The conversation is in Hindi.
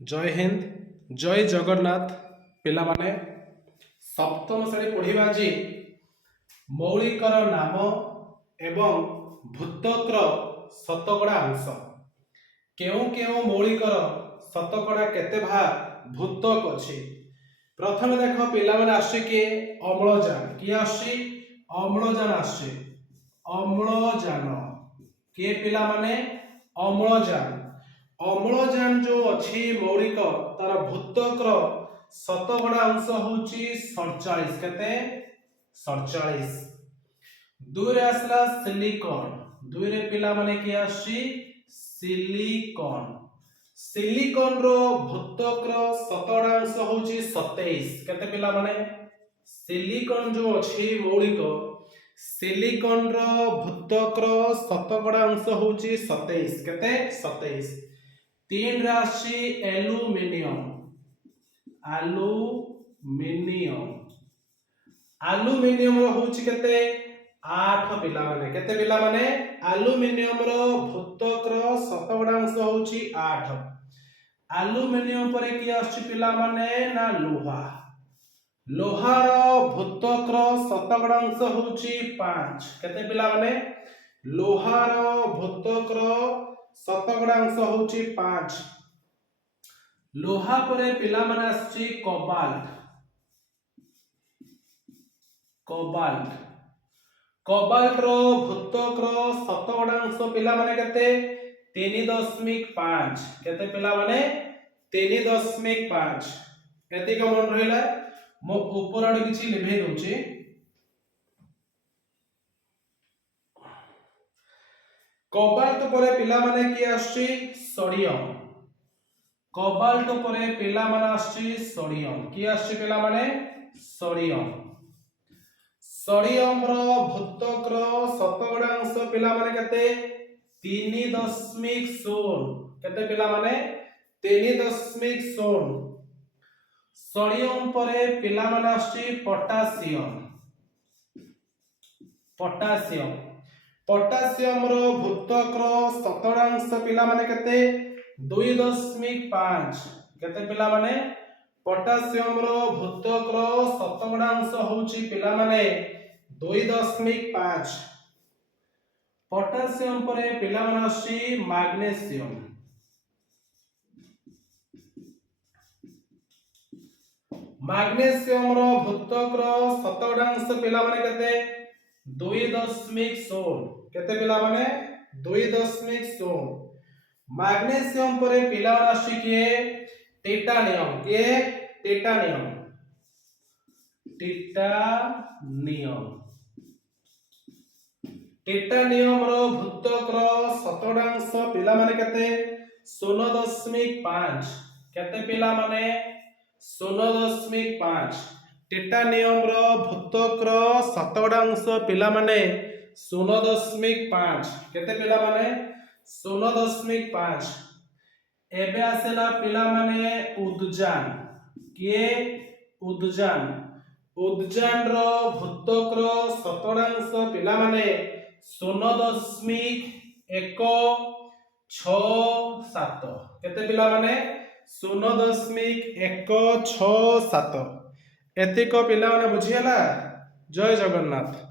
जय हिंद जय जगन्नाथ पिला माने सप्तम श्रेणी पढ़िबा जी मौलिकर नाम एवं भूतकर शतकड़ा अंश केउ केउ मौलिकर शतकड़ा केते भाग भूतक अछि। प्रथम देख पिला माने आसी कि अम्लजान कि आसी अम्लजान आसी अम्लजान के पिला माने अम्लजान अम्लजान जो अच्छी मौलिक तार भूतकर शतकड़ा अंश होची 47 केते 47। दुई आसला सिलिकॉन दुई रे पिला माने कि आसी सिलिकॉन सिलिकॉन रो भूतकर शतकड़ा अंश होची 27 केते पिला माने सिलिकॉन जो अच्छी मौलिक सिलिकॉन रो भूतकर शतकड़ा अंश होची 27 केते 27। तीन राशि एल्युमिनियम एल्युमिनियम एल्युमिनियम रो होची केते 8 पिला माने एल्युमिनियम रो भूतकर शतकड़ा अंश होची 8। एल्युमिनियम पर कि आछि पिला माने ना लोहा लोहार भूतकर शतकड़ा अंश होची 5 केते पिला माने लोहार भूतकर शतकड़ा अंश होची 5। लोहा परे पिला माने आछि कोबाल्ट कोबाल्ट कोबाल्ट रो भूतकर शतकड़ा अंश पिला माने केते 3.5 केते पिला माने 3.5 एति को मन रहिला मो ऊपर आड़ किछि लिभे दउची। कोबाल्ट परे पिला माने कि आछि सोडियम कोबाल्ट परे पिला माने आछि सोडियम कि आछि पिला माने सोडियम सोडियम रो भूतकर शतकड़ा अंश पिला माने केते 3.0 केते पिला माने 3.0। सोडियम परे पिला माने आछि पोटासियम पोटासियम पोटासियम रो भूतकर शतकड़ा अंश पिला माने केते 2.5 केते पिला माने पोटासियम रो भूतकर शतकड़ा अंश होची पिला माने 2.5। पोटासियम परे पिला माने आसी मैग्नीशियम मैग्नीशियम रो भूतकर शतकड़ा अंश पिला माने केते 2.16 केते पिला माने 2.16। मैग्नीशियम परे पिला माने आसी के टाइटानियम टाइटानियम टाइटानियम रो भूतकर शतकड़ा अंश पिला माने केते 16.5 केते पिला माने 16.5। टाइटानियम रो भूतकर शतकड़ा अंश पिला माने 16.5 केते पिला माने 16.5। एबे आसेला पिला माने उदजान के उदजान उदजान रो भूतकर शतकड़ा अंश पिला माने 0.167 केते पिला माने 0.167 एतिक पिला माने बुझियला। जय जगन्नाथ।